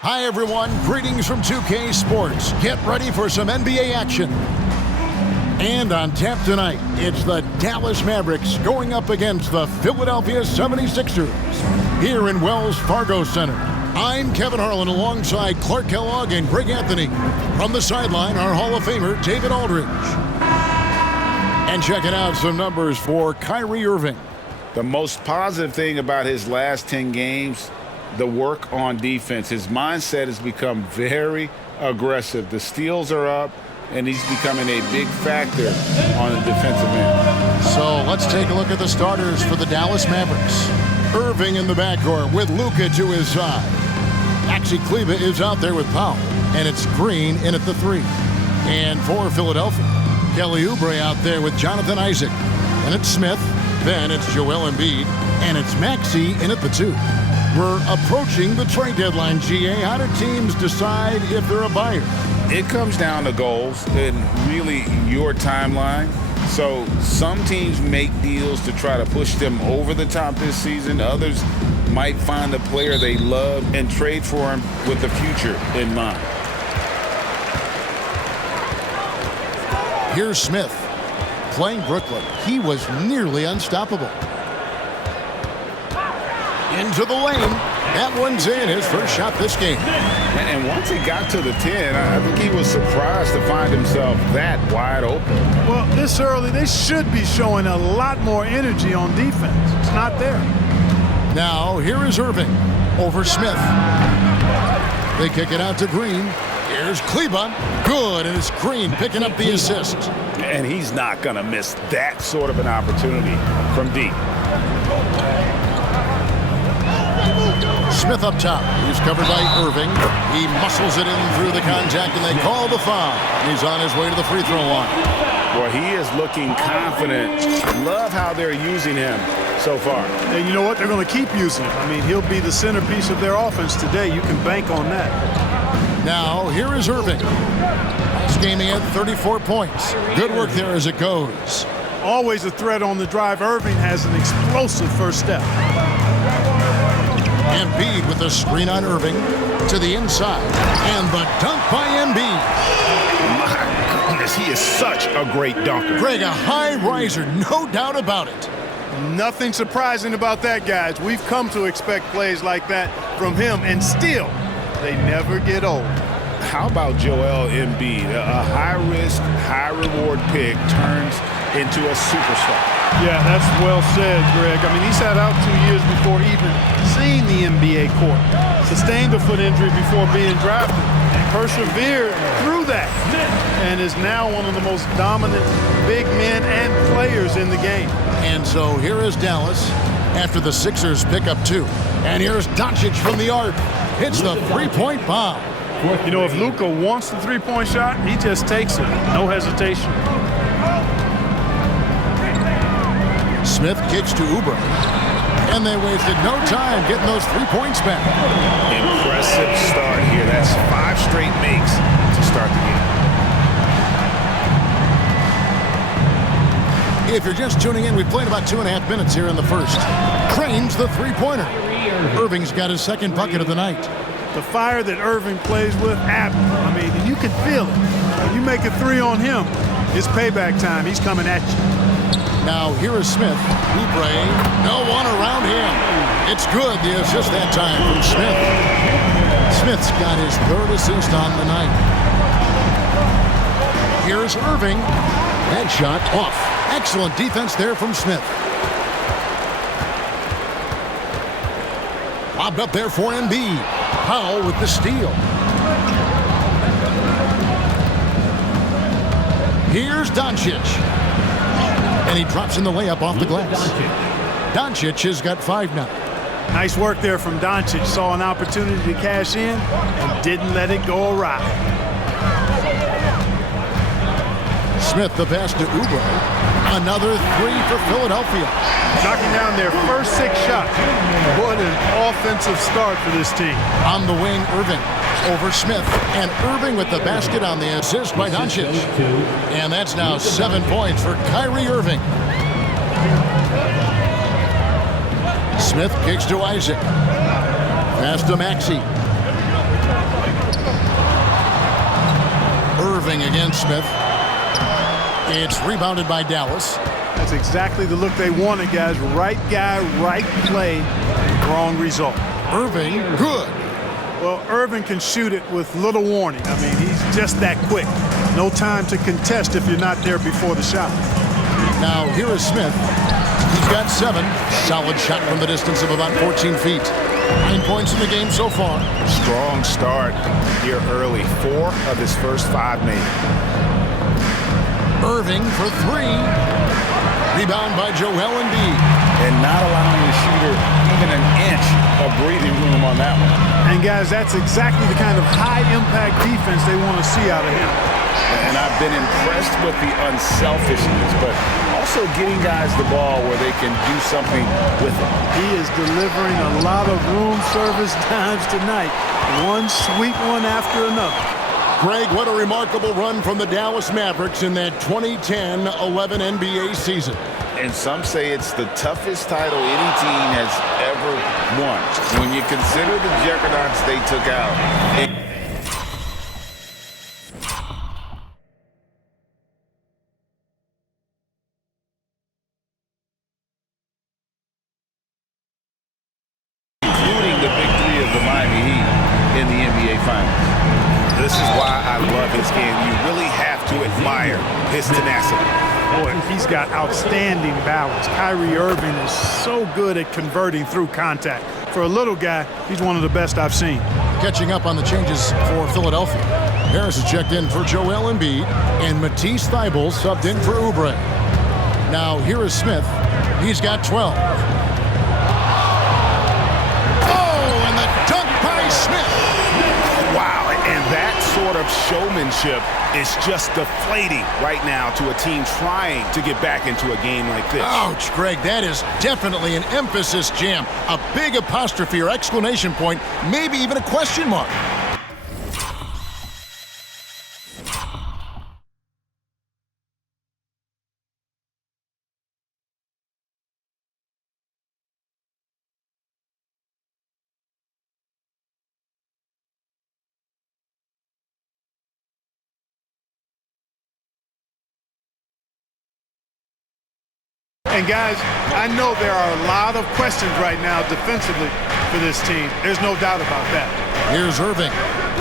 Hi, everyone. Greetings from 2K Sports. Get ready for some NBA action. And on tap tonight, it's the Dallas Mavericks going up against the Philadelphia 76ers here in Wells Fargo Center. I'm Kevin Harlan alongside Clark Kellogg and Greg Anthony. From the sideline, our Hall of Famer, David Aldridge. And checking out some numbers for Kyrie Irving. The most positive thing about his last 10 games, the work on defense. His mindset has become very aggressive. The steals are up, and he's becoming a big factor on the defensive end. So let's take a look at the starters for the Dallas Mavericks. Irving in the backcourt with Luka to his side. Maxi Kleber is out there with Powell, and it's Green in at the 3. And for Philadelphia, Kelly Oubre out there with Jonathan Isaac. And it's Smith, then it's Joel Embiid, and it's Maxi in at the 2. We're approaching the trade deadline, GA. How do teams decide if they're a buyer? It comes down to goals and really your timeline. So some teams make deals to try to push them over the top this season. Others might find a player they love and trade for him with the future in mind. Here's Smith. Playing Brooklyn, he was nearly unstoppable. Into the lane. That one's in, his first shot this game. And once he got to the 10, I think he was surprised to find himself that wide open. Well, this early, they should be showing a lot more energy on defense. It's not there. Now, here is Irving over Smith. They kick it out to Green. Here's Kleber. Good, and it's Green picking up the assist. And he's not going to miss that sort of an opportunity from deep. Smith up top. He's covered by Irving. He muscles it in through the contact, and they call the foul. He's on his way to the free throw line. Well, he is looking confident. Love how they're using him so far. And you know what? They're going to keep using him. I mean, he'll be the centerpiece of their offense today. You can bank on that. Now, here is Irving. Last game he had 34 points. Good work there as it goes. Always a threat on the drive. Irving has an explosive first step. Embiid with a screen on Irving to the inside. And the dunk by Embiid. My goodness, he is such a great dunker. Greg, a high riser, no doubt about it. Nothing surprising about that, guys. We've come to expect plays like that from him, and still, they never get old. How about Joel Embiid? A high-risk, high-reward pick turns into a superstar. Yeah, that's well said, Greg. I mean, he sat out 2 years before even seeing the NBA court. Sustained a foot injury before being drafted. Persevered through that. And is now one of the most dominant big men and players in the game. And so here is Dallas after the Sixers pick up 2. And here's Doncic from the arc. Hits the three-point bomb. You know, if Luka wants the three-point shot, he just takes it. No hesitation. Smith kicks to Oubre. And they wasted no time getting those 3 points back. Impressive start here. That's 5 straight makes to start the game. If you're just tuning in, we've played about 2.5 minutes here in the first. Cranes the three-pointer. Irving's got his second bucket of the night. The fire that Irving plays with, I mean, you can feel it. When you make a 3 on him, it's payback time. He's coming at you. Now here is Smith. Oubre, no one around him. It's good, the assist that time from Smith. Smith's got his 3rd assist on the night. Here's Irving. That shot off. Excellent defense there from Smith. Lobbed up there for Embiid. Powell with the steal. Here's Doncic. And he drops in the layup off the glass. Doncic has got 5 now. Nice work there from Doncic. Saw an opportunity to cash in and didn't let it go awry. Smith the pass to Oubre. Another 3 for Philadelphia. Knocking down their first 6 shots. What an offensive start for this team. On the wing, Irving over Smith. And Irving with the basket on the assist by Doncic. And that's now 7 points for Kyrie Irving. Smith kicks to Isaac. Pass to Maxi. Irving against Smith. It's rebounded by Dallas. That's exactly the look they wanted, guys. Right guy, right play, wrong result. Irving, good. Well, Irving can shoot it with little warning. I mean, he's just that quick. No time to contest if you're not there before the shot. Now, here is Smith. He's got 7. Solid shot from the distance of about 14 feet. 9 points in the game so far. Strong start here early. 4 of his first 5 made. Irving for 3. Rebound by Joel Embiid. And not allowing the shooter even an inch of breathing room on that one. And, guys, that's exactly the kind of high-impact defense they want to see out of him. And I've been impressed with the unselfishness, but also getting guys the ball where they can do something with it. He is delivering a lot of room service times tonight. One sweet one after another. Greg, what a remarkable run from the Dallas Mavericks in that 2010-11 NBA season. And some say it's the toughest title any team has ever won. When you consider the juggernauts they took out. Including the big 3 of the Miami Heat in the NBA Finals. This is why I love his game. You really have to admire his tenacity. Boy, he's got outstanding balance. Kyrie Irving is so good at converting through contact. For a little guy, he's one of the best I've seen. Catching up on the changes for Philadelphia. Harris has checked in for Joel Embiid, and Matisse Thybulle subbed in for Oubre. Now, here is Smith. He's got 12. Oh, and the dunk by Smith. Wow, and that sort of showmanship is just deflating right now to a team trying to get back into a game like this. Ouch, Greg, that is definitely an emphasis jam. A big apostrophe or exclamation point, maybe even a question mark. And, guys, I know there are a lot of questions right now defensively for this team. There's no doubt about that. Here's Irving.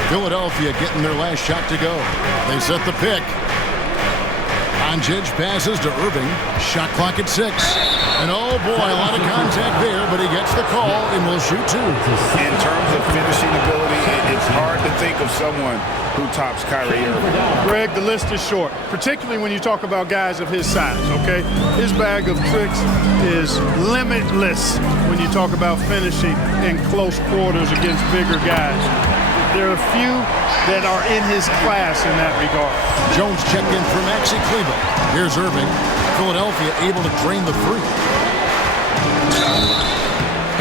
Philadelphia getting their last shot to go. They set the pick. Doncic passes to Irving. Shot clock at 6. And, oh, boy, a lot of contact there, but he gets the call and will shoot 2. In terms of finishing ability, it's hard to think of someone who tops Kyrie Irving. Greg, the list is short, particularly when you talk about guys of his size, okay? His bag of tricks is limitless when you talk about finishing in close quarters against bigger guys. There are a few that are in his class in that regard. Jones checked in for Maxi Kleber. Here's Irving. Philadelphia able to drain the 3.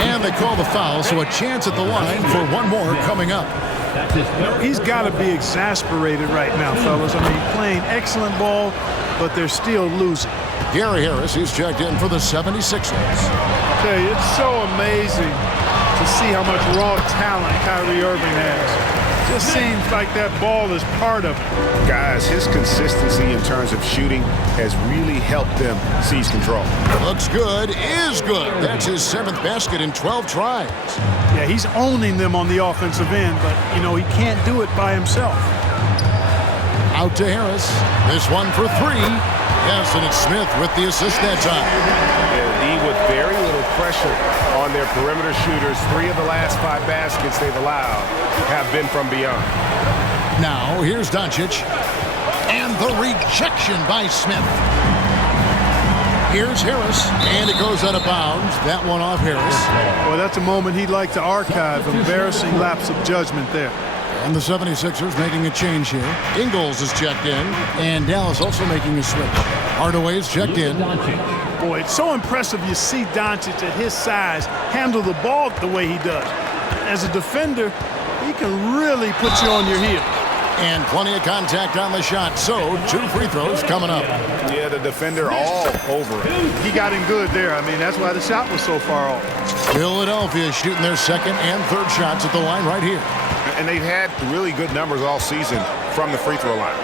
And they call the foul, so a chance at the line for one more coming up. He's got to be exasperated right now, fellas. I mean, playing excellent ball, but they're still losing. Gary Harris, he's checked in for the 76ers. I tell you, it's so amazing to see how much raw talent Kyrie Irving has. Just seems like that ball is part of it. Guys, his consistency in terms of shooting has really helped them seize control. Looks good, is good. That's his 7th basket in 12 tries. Yeah, he's owning them on the offensive end, but, you know, he can't do it by himself. Out to Harris. This one for 3. Yes, and it's Smith with the assist that time. He with very little pressure on their perimeter shooters. 3 of the last 5 baskets they've allowed have been from beyond. Now, here's Doncic. And the rejection by Smith. Here's Harris, and it goes out of bounds. That one off Harris. Well, that's a moment he'd like to archive. Embarrassing lapse of judgment there. And the 76ers making a change here. Ingles is checked in, and Dallas also making a switch. Hardaway is checked in. Boy, it's so impressive you see Doncic at his size handle the ball the way he does. As a defender, he can really put you on your heel. And plenty of contact on the shot, so 2 free throws coming up. Yeah, the defender all over it. He got in good there. I mean, that's why the shot was so far off. Philadelphia shooting their 2nd and 3rd shots at the line right here. And they've had really good numbers all season from the free throw line.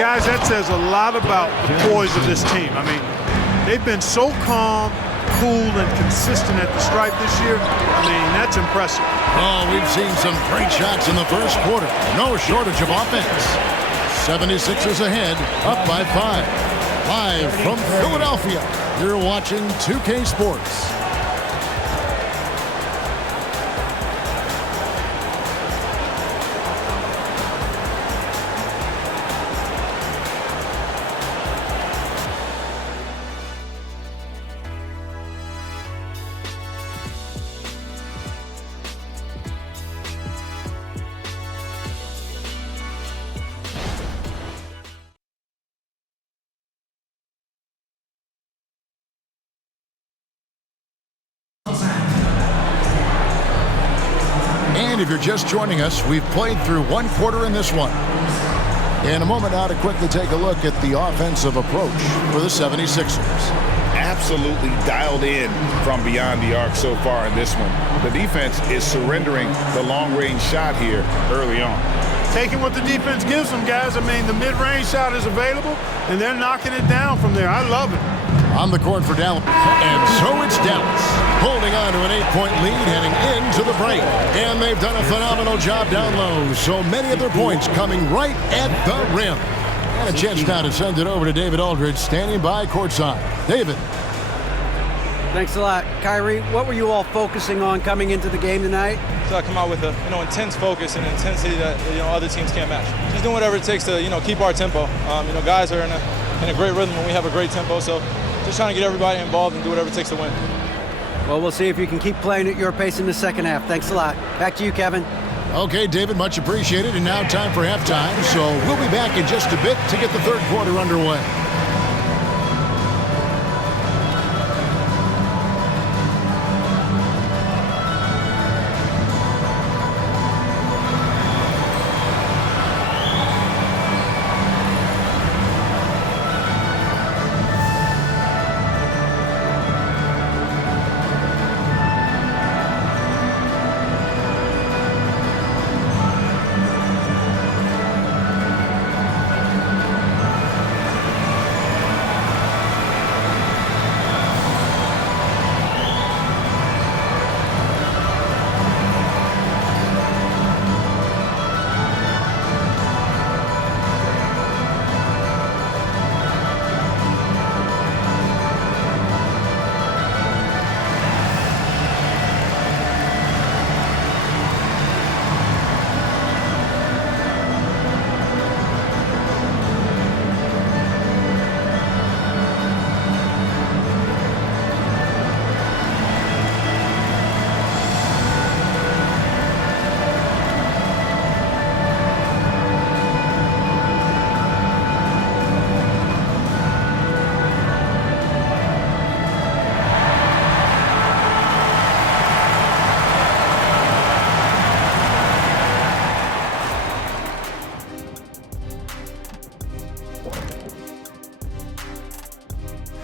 Guys, that says a lot about the poise of this team. I mean, they've been so calm, cool, and consistent at the stripe this year. I mean, that's impressive. Oh, we've seen some great shots in the first quarter. No shortage of offense. 76ers ahead, up by 5. Live from Philadelphia, you're watching 2K Sports. And if you're just joining us, we've played through one quarter in this one. In a moment now to quickly take a look at the offensive approach for the 76ers. Absolutely dialed in from beyond the arc so far in this one. The defense is surrendering the long-range shot here early on. Taking what the defense gives them, guys. I mean, the mid-range shot is available, and they're knocking it down from there. I love it. On the court for Dallas. And so it's Dallas, holding on to an 8-point lead heading into the break. And they've done a phenomenal job down low. So many of their points coming right at the rim. And a chance now to send it over to David Aldridge, standing by courtside. David. Thanks a lot. Kyrie, what were you all focusing on coming into the game tonight? So I come out with a intense focus and intensity that other teams can't match. Just doing whatever it takes to keep our tempo. Guys are in a great rhythm and we have a great tempo. So just trying to get everybody involved and do whatever it takes to win. Well, we'll see if you can keep playing at your pace in the second half. Thanks a lot. Back to you, Kevin. Okay, David, much appreciated. And now time for halftime. So we'll be back in just a bit to get the third quarter underway.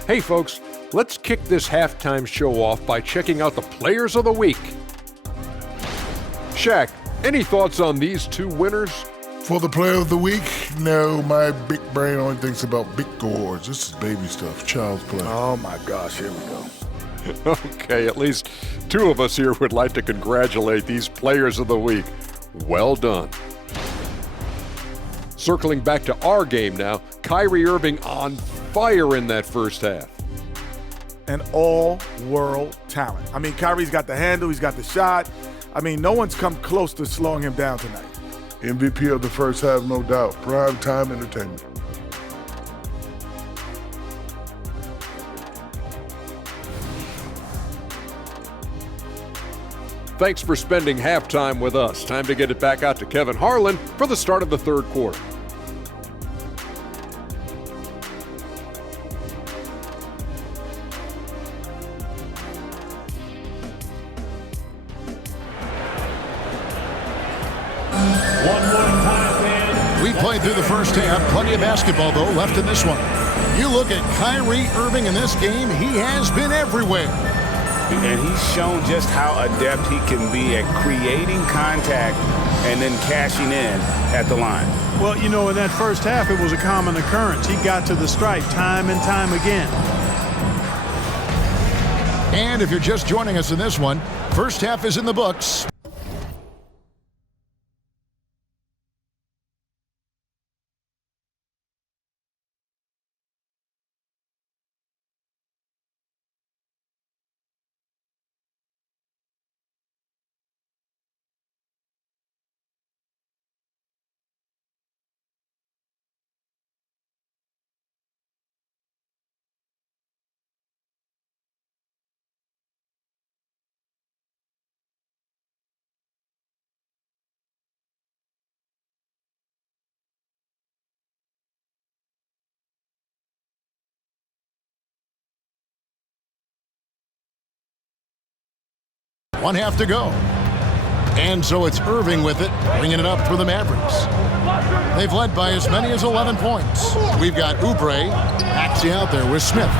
Hey folks, let's kick this halftime show off by checking out the Players of the Week. Shaq, any thoughts on these two winners? For the Player of the Week, no, my big brain only thinks about big awards. This is baby stuff, child's play. Oh my gosh, here we go. Okay, at least two of us here would like to congratulate these Players of the Week. Well done. Circling back to our game now, Kyrie Irving on fire in that first half. An all-world talent. I mean, Kyrie's got the handle, he's got the shot. I mean, no one's come close to slowing him down tonight. MVP of the first half, no doubt. Prime time entertainment. Thanks for spending halftime with us. Time to get it back out to Kevin Harlan for the start of the third quarter. We played through the first half. Plenty of basketball, though, left in this one. You look at Kyrie Irving in this game, he has been everywhere. And he's shown just how adept he can be at creating contact and then cashing in at the line. Well, you know, in that first half, it was a common occurrence. He got to the stripe time and time again. And if you're just joining us in this one, first half is in the books. One half to go. And so it's Irving with it, bringing it up for the Mavericks. They've led by as many as 11 points. We've got Oubre, Maxey out there with Smith.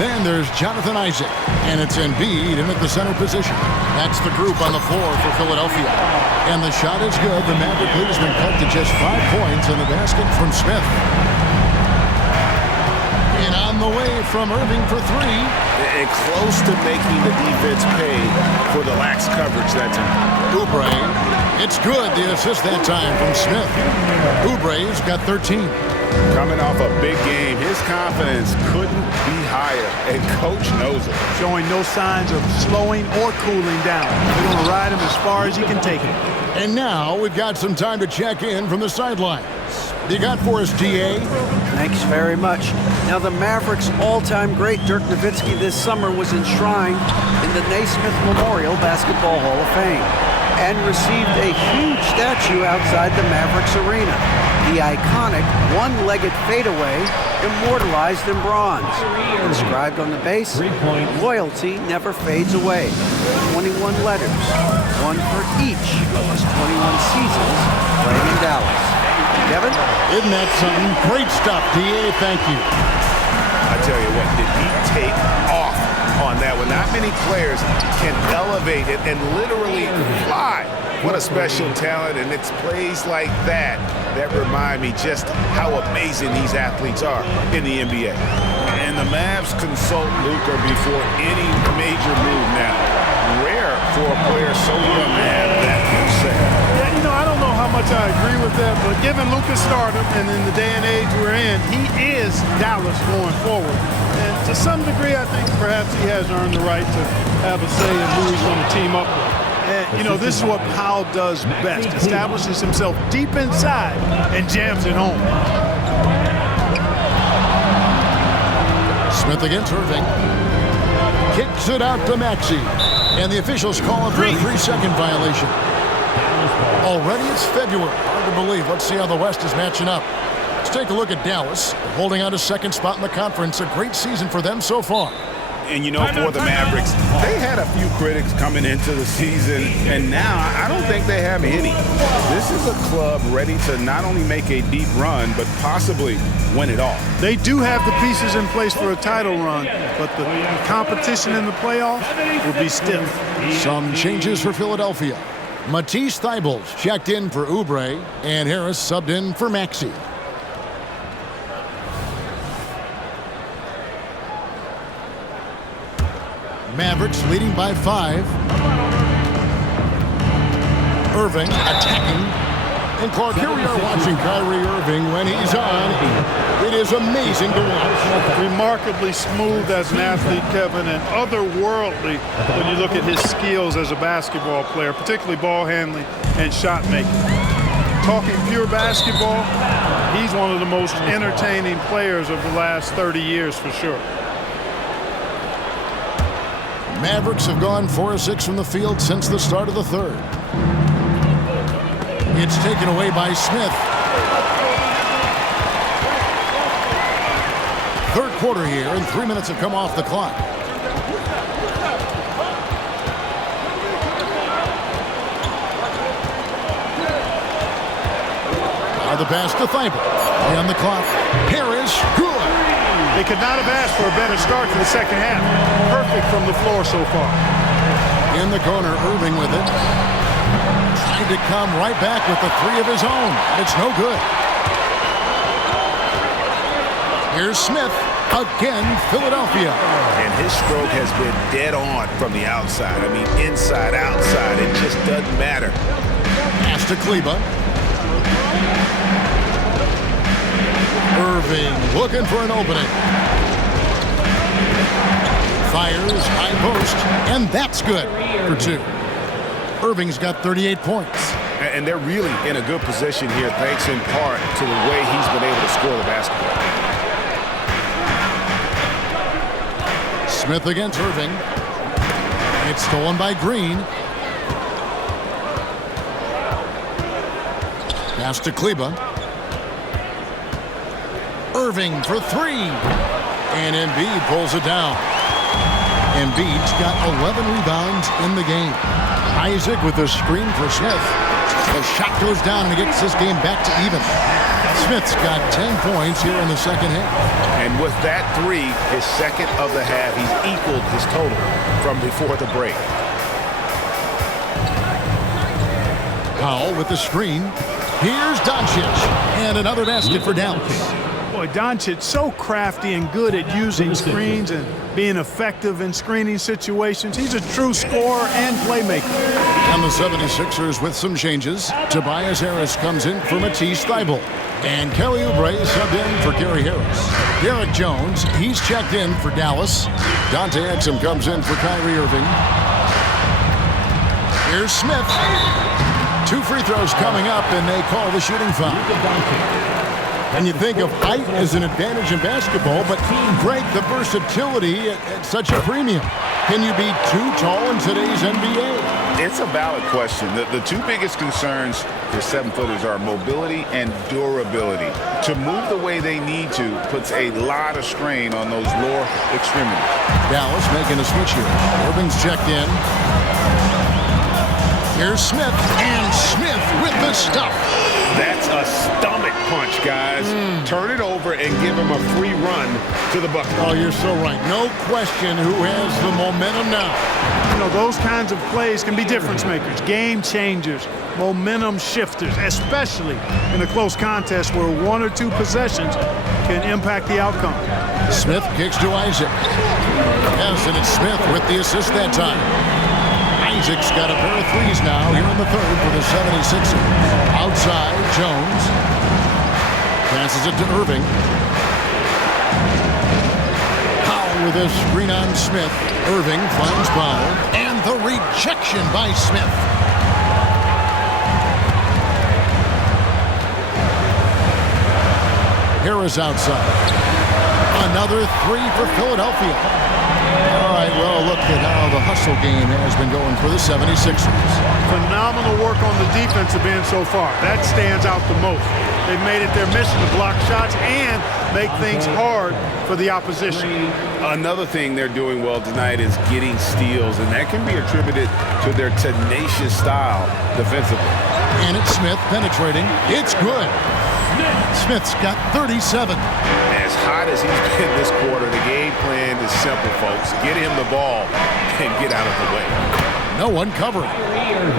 Then there's Jonathan Isaac, and it's Embiid in at the center position. That's the group on the floor for Philadelphia. And the shot is good. The Maverick lead has been cut to just 5 points in the basket from Smith. And on the way from Irving for 3. And close to making the defense pay for the lax coverage that time. Oubre, it's good. The assist that time from Smith. Oubre's got 13. Coming off a big game, his confidence couldn't be higher, and coach knows it. Showing no signs of slowing or cooling down. They're going to ride him as far as he can take it. And now we've got some time to check in from the sidelines. You got for us, DA? Thanks very much. Now, the Mavericks' all-time great Dirk Nowitzki this summer was enshrined in the Naismith Memorial Basketball Hall of Fame and received a huge statue outside the Mavericks arena. The iconic one-legged fadeaway immortalized in bronze. Inscribed on the base, loyalty never fades away. 21 letters, one for each of his 21 seasons playing in Dallas. Kevin? Isn't that something? Great stuff, DA. Thank you. I tell you what, did he take off on that one? Not many players can elevate it and literally fly. What a special talent, and it's plays like that that remind me just how amazing these athletes are in the NBA. And the Mavs consult Luka before any major move now. Rare for a player so young to have that much say. Yeah, you know, I don't know how much I agree with that, but given Luka's stardom and in the day and age we're in, he is Dallas going forward. And to some degree, I think perhaps he has earned the right to have a say in who he's going to team up with. And, you know, this is what Powell does best. Establishes himself deep inside and jams it home. Smith against Irving. Kicks it out to Maxey. And the officials call him for a 3-second violation. Already it's February. Hard to believe. Let's see how the West is matching up. Let's take a look at Dallas. They're holding out a second spot in the conference. A great season for them so far. And, you know, for the Mavericks, they had a few critics coming into the season, and now I don't think they have any. This is a club ready to not only make a deep run, but possibly win it all. They do have the pieces in place for a title run, but the competition in the playoffs will be stiff. Some changes for Philadelphia. Matisse Thybulle checked in for Oubre, and Harris subbed in for Maxey. Mavericks leading by 5. Irving attacking. And Clark, here we are watching Kyrie Irving when he's on. It is amazing to watch. Remarkably smooth as an athlete, Kevin, and otherworldly when you look at his skills as a basketball player, particularly ball handling and shot making. Talking pure basketball, he's one of the most entertaining players of the last 30 years for sure. Mavericks have gone 4 of 6 from the field since the start of the third. It's taken away by Smith. Third quarter here, and 3 minutes have come off the clock. Now the pass to Thybulle. On the clock. Harris, good. They could not have asked for a better start to the second half. Perfect from the floor so far. In the corner, Irving with it. Trying tried to come right back with the three of his own. It's no good. Here's Smith. Again, Philadelphia. And his stroke has been dead on from the outside. I mean, inside, outside. It just doesn't matter. Pass to Kleber. Irving looking for an opening. Fires high post, and that's good for two. Irving's got 38 points. And they're really in a good position here, thanks in part to the way he's been able to score the basketball. Smith against Irving. It's stolen by Green. Pass to Kleber. Irving for three. And Embiid pulls it down. Embiid's got 11 rebounds in the game. Isaac with a screen for Smith. The shot goes down and he gets this game back to even. Smith's got 10 points here in the second half. And with that three, his second of the half, he's equaled his total from before the break. Powell with the screen. Here's Doncic. And another basket for Dallas. Boy, Doncic so crafty and good at using screens and being effective in screening situations. He's a true scorer and playmaker. And the 76ers with some changes. Tobias Harris comes in for Matisse Thybulle. And Kelly Oubre is subbed in for Gary Harris. Derek Jones, he's checked in for Dallas. Dante Exum comes in for Kyrie Irving. Here's Smith. 2 free throws coming up, and they call the shooting foul. And you think of height as an advantage in basketball, but Greg, the versatility at such a premium. Can you be too tall in today's NBA? It's a valid question. The two biggest concerns for 7-footers are mobility and durability. To move the way they need to puts a lot of strain on those lower extremities. Dallas making a switch here. Irving's checked in. Here's Smith, and Smith with the stuff. That's a stomach punch, guys. Turn it over and give him a free run to the bucket. Oh, you're so right. No question who has the momentum now. You know, those kinds of plays can be difference makers, game changers, momentum shifters, especially in a close contest where 1 or 2 possessions can impact the outcome. Smith kicks to Isaac. Yes, and it's Smith with the assist that time. Isaac's got a pair of threes now here in the third for the 76ers. Outside, Jones. Passes it to Irving. Powell with a screen on Smith. Irving finds Powell. And the rejection by Smith. Harris outside. Another three for Philadelphia. All right, well, look at how the hustle game has been going for the 76ers. Phenomenal work on the defensive end so far. That stands out the most. They've made it their mission to block shots and make things hard for the opposition. Another thing they're doing well tonight is getting steals, and that can be attributed to their tenacious style defensively. And it's Smith penetrating. It's good. Smith's got 37. As hot as he's been this quarter, the game plan is simple, folks. Get him the ball and get out of the way. No one covering.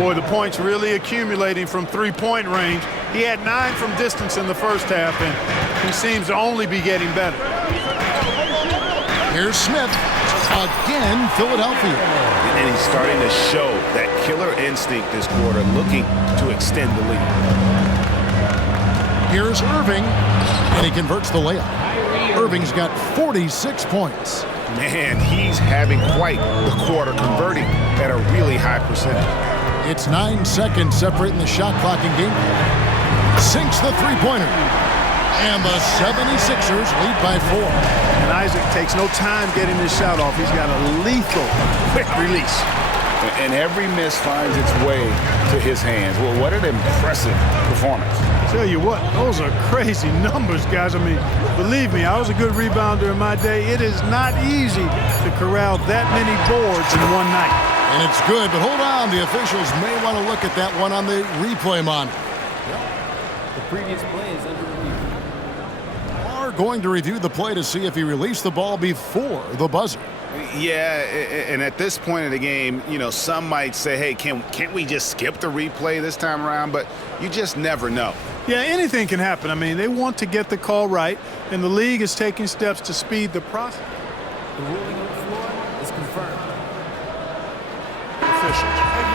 Boy, the points really accumulating from three-point range. He had 9 from distance in the first half, and he seems to only be getting better. Here's Smith. Again, Philadelphia. And he's starting to show that killer instinct this quarter, looking to extend the lead. Here's Irving, and he converts the layup. Irving's got 46 points. Man, he's having quite the quarter, converting at a really high percentage. It's 9 seconds separating the shot clock and game. Sinks the three-pointer. And the 76ers lead by 4. And Isaac takes no time getting this shot off. He's got a lethal quick release. And every miss finds its way to his hands. Well, what an impressive performance. Tell you what, those are crazy numbers, guys. I mean, believe me, I was a good rebounder in my day. It is not easy to corral that many boards in one night. And it's good, but hold on. The officials may want to look at that one on the replay monitor. The previous play is under review. Are going to review the play to see if he released the ball before the buzzer. Yeah, and at this point of the game, you know, some might say, hey, can't we just skip the replay this time around? But you just never know. Yeah, anything can happen. I mean, they want to get the call right, and the league is taking steps to speed the process. The ruling on the floor is confirmed.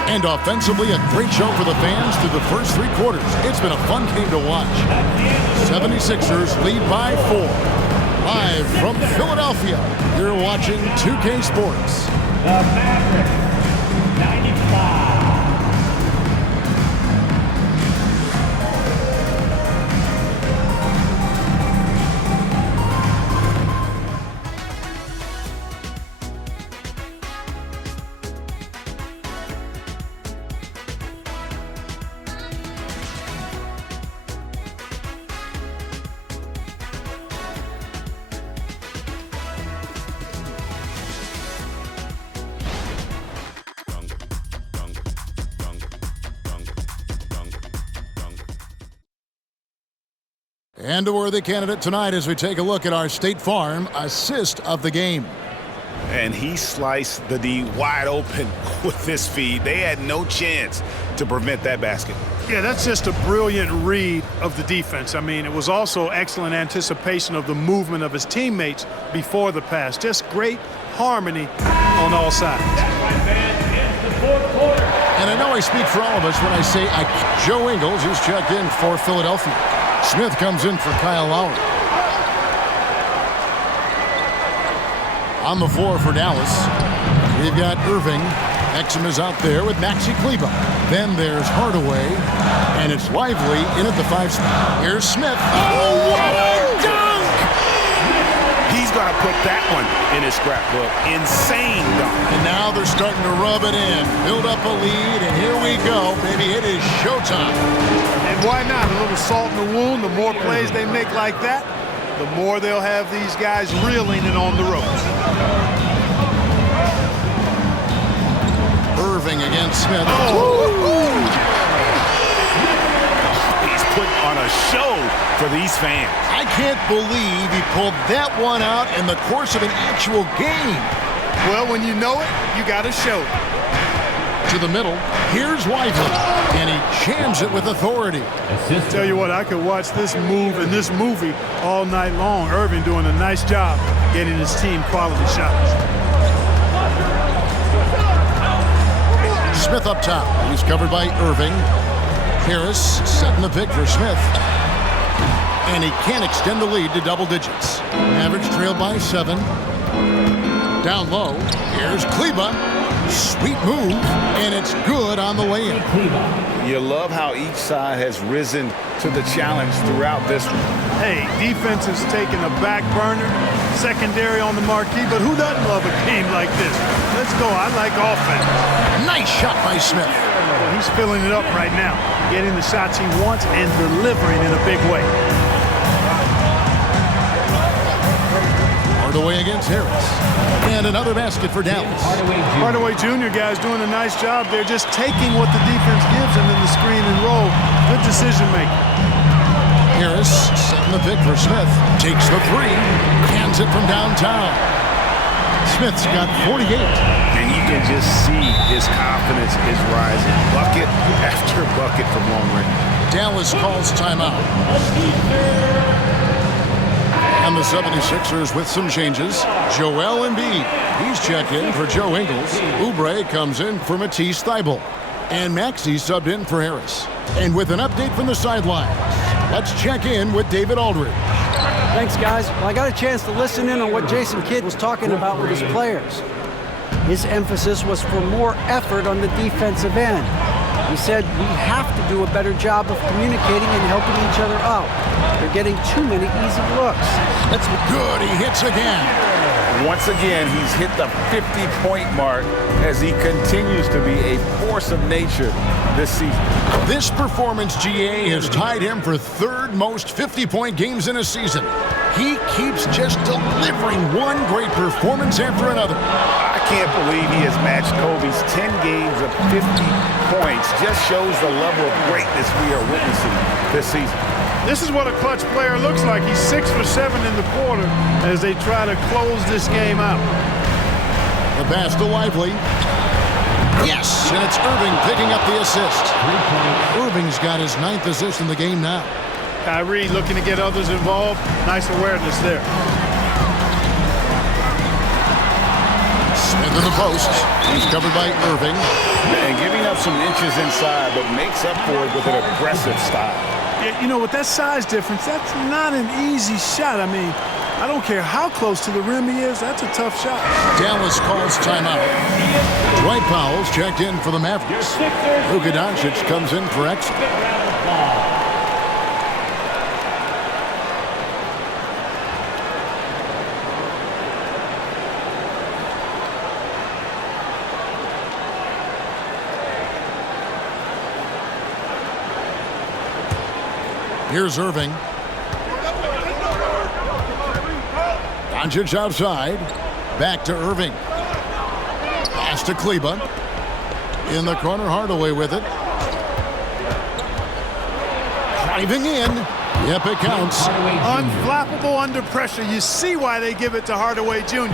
And offensively, a great show for the fans through the first 3 quarters. It's been a fun game to watch. 76ers lead by 4. Live from Philadelphia, you're watching 2K Sports. The Mavericks, 95. And a worthy candidate tonight as we take a look at our State Farm assist of the game. And he sliced the D wide open with this feed. They had no chance to prevent that basket. Yeah, that's just a brilliant read of the defense. I mean, it was also excellent anticipation of the movement of his teammates before the pass. Just great harmony on all sides. That's right, man. It's the fourth quarter. And I know I speak for all of us when I say Joe Ingles is checked in for Philadelphia. Smith comes in for Kyle Lowry. On the floor for Dallas, we've got Irving. Exum is out there with Maxi Kleber. Then there's Hardaway, and it's Lively in at the 5 spot. Here's Smith. Oh, what a dunk! He's going to put that one in his scrapbook. Insane dunk. And now they're starting to rub it in, build up a lead, and here we go, baby. It is showtime. And why not? A little salt in the wound. The more plays they make like that, the more they'll have these guys reeling and on the ropes. Irving against Smith. He's put on a show for these fans. I can't believe he pulled that one out in the course of an actual game. Well, when you know it, you got to show it. To the middle, here's Lively, and he jams it with authority. Tell you what, I could watch this move and this movie all night long. Irving doing a nice job getting his team quality shots. Smith up top. He's covered by Irving. Harris setting the pick for Smith. And he can't extend the lead to double digits. Mavericks trail by 7. Down low. Here's Kleber. Sweet move, and it's good on the way in. You love how each side has risen to the challenge throughout this one. Hey, defense is taking a back burner, secondary on the marquee, but who doesn't love a game like this? Let's go. I like offense. Nice shot by Smith. Well, he's filling it up right now, getting the shots he wants and delivering in a big way. Hardaway against Harris. And another basket for Dallas. Hardaway Jr. guys doing a nice job. They're just taking what the defense gives them in the screen and roll. Good decision making. Harris setting the pick for Smith. Takes the 3. Hands it from downtown. Smith's got 48. And you can just see his confidence is rising. Bucket after bucket from long range. Dallas calls timeout. And the 76ers with some changes. Joel Embiid, he's checked in for Joe Ingles. Oubre comes in for Matisse Thybulle. And Maxey subbed in for Harris. And with an update from the sidelines, let's check in with David Aldridge. Thanks, guys. Well, I got a chance to listen in on what Jason Kidd was talking about with his players. His emphasis was for more effort on the defensive end. He said we have to do a better job of communicating and helping each other out. They're getting too many easy looks. That's good. He hits again. Once again, he's hit the 50-point mark as he continues to be a force of nature this season. This performance, GA, has tied him for 3rd most 50-point games in a season. He keeps just delivering one great performance after another. I can't believe he has matched Kobe's 10 games of 50 points. Just shows the level of greatness we are witnessing this season. This is what a clutch player looks like. He's 6 for 7 in the quarter as they try to close this game out. The pass to Lively. Yes, and it's Irving picking up the assist. Irving's got his 9th assist in the game now. Kyrie looking to get others involved. Nice awareness there. Smith in the post. He's covered by Irving. And giving up some inches inside, but makes up for it with an aggressive style. Yeah, you know, with that size difference, that's not an easy shot. I mean, I don't care how close to the rim he is. That's a tough shot. Dallas calls timeout. Dwight Powell's checked in for the Mavericks. Luka Doncic comes in for extra. Here's Irving. Doncic outside. Back to Irving. Pass to Kleba. In the corner, Hardaway with it. Driving in. Yep, it counts. Unflappable under pressure. You see why they give it to Hardaway Jr.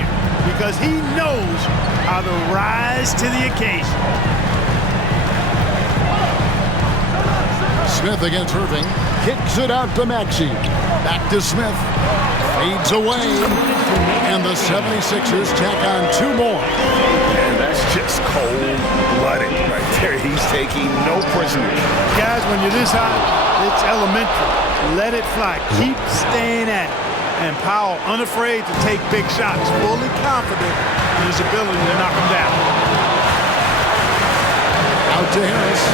Because he knows how to rise to the occasion. Smith against Irving. Kicks it out to Maxey. Back to Smith. Fades away. And the 76ers tack on 2 more. And that's just cold-blooded right there. He's taking no prisoners. Guys, when you're this high, it's elementary. Let it fly. Keep staying at it. And Powell unafraid to take big shots, fully confident in his ability to knock them down. Out to Harris.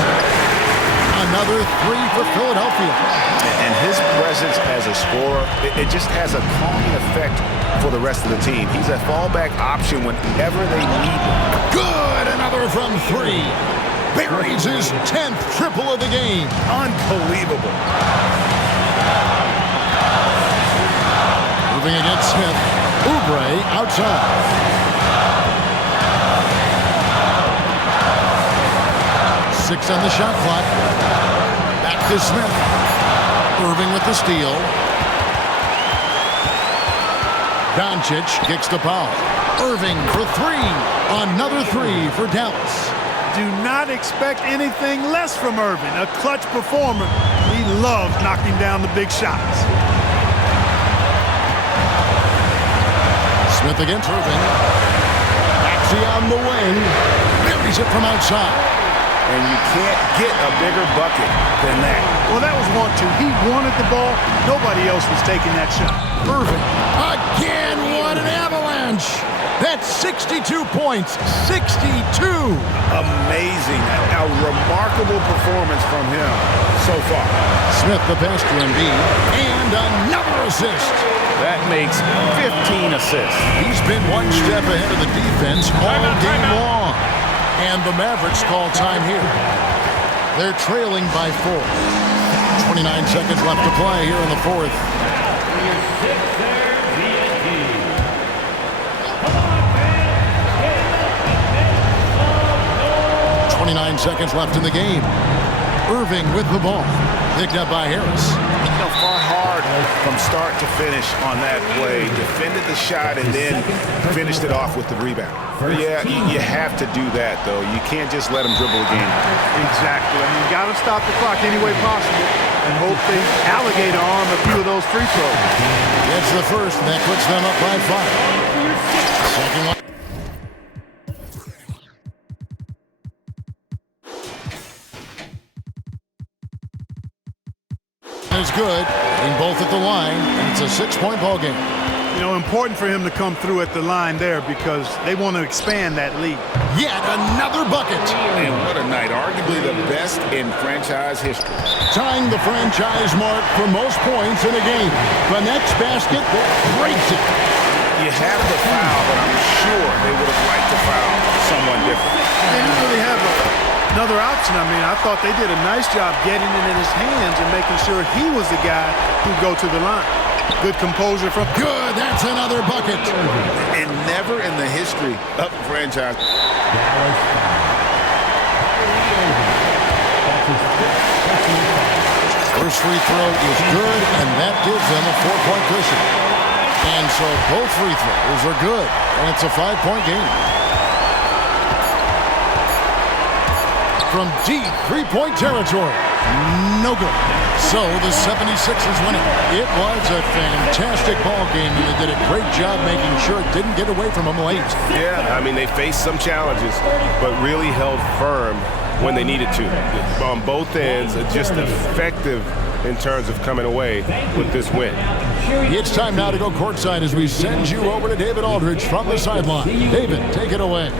Another 3 for Philadelphia. And his presence as a scorer, it just has a calming effect for the rest of the team. He's a fallback option whenever they need him. Good! Another from 3. Buries his 10th triple of the game. Unbelievable. Moving against Smith. Oubre outside. 6 on the shot clock. Back to Smith. Irving with the steal. Doncic kicks to Powell. Irving for 3. Another 3 for Dallas. Do not expect anything less from Irving. A clutch performer. He loves knocking down the big shots. Smith against Irving. Maxey on the wing. Buries it from outside. And you can't get a bigger bucket than that. Well, that was 1-2. He wanted the ball. Nobody else was taking that shot. Irving. Again, what an avalanche. That's 62 points. 62. Amazing. A remarkable performance from him so far. Smith the pass to Embiid. And another assist. That makes 15 assists. He's been one step ahead of the defense all game long. And the Mavericks call time here. They're trailing by 4. 29 seconds left to play here in the 4th. 29 seconds left in the game. Irving with the ball. Picked up by Harris. Fought hard from start to finish on that play. Defended the shot and then finished it off with the rebound. Yeah, you have to do that, though. You can't just let him dribble again. Exactly. I mean, you got to stop the clock any way possible and hope they alligator arm a few of those free throws. It's the first, and that puts them up by 5. Second one. Is good, getting both at the line, and it's a 6-point ball game. You know, important for him to come through at the line there because they want to expand that lead. Yet another bucket. And what a night, arguably the best in franchise history. Tying the franchise mark for most points in a game. The next basket breaks it. You have the foul, but I'm sure they would have liked to foul someone different. They didn't really have another option. I mean, I thought they did a nice job getting it in his hands and making sure he was the guy who'd go to the line. Good composure from... Good, that's another bucket. And never in the history of the franchise. First free throw is good, and that gives them a 4-point cushion. And so both free throws are good, and it's a 5-point game. from deep three-point territory. No good. So the 76ers win it. It was a fantastic ball game, and they did a great job making sure it didn't get away from them late. Yeah, I mean, they faced some challenges, but really held firm when they needed to. On both ends, just effective in terms of coming away with this win. It's time now to go courtside as we send you over to David Aldridge from the sideline. David, take it away.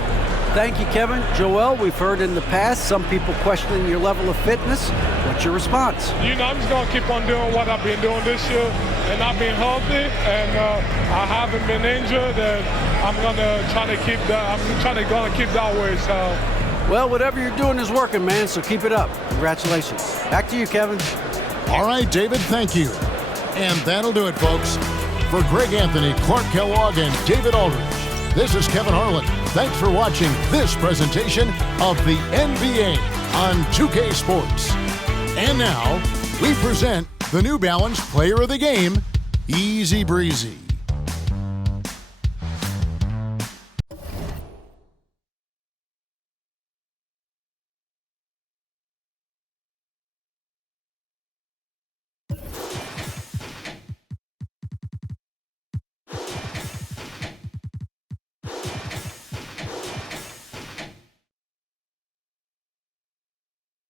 Thank you, Kevin. Joel, we've heard in the past some people questioning your level of fitness. What's your response? You know, I'm just going to keep on doing what I've been doing this year, and I've been healthy, and I haven't been injured, and I'm going to try to keep that. I'm trying to keep that way. So. Well, whatever you're doing is working, man, so keep it up. Congratulations. Back to you, Kevin. All right, David, thank you. And that'll do it, folks. For Greg Anthony, Clark Kellogg, and David Aldridge, this is Kevin Harlan. Thanks for watching this presentation of the NBA on 2K Sports. And now, we present the New Balance Player of the Game, Easy Breezy.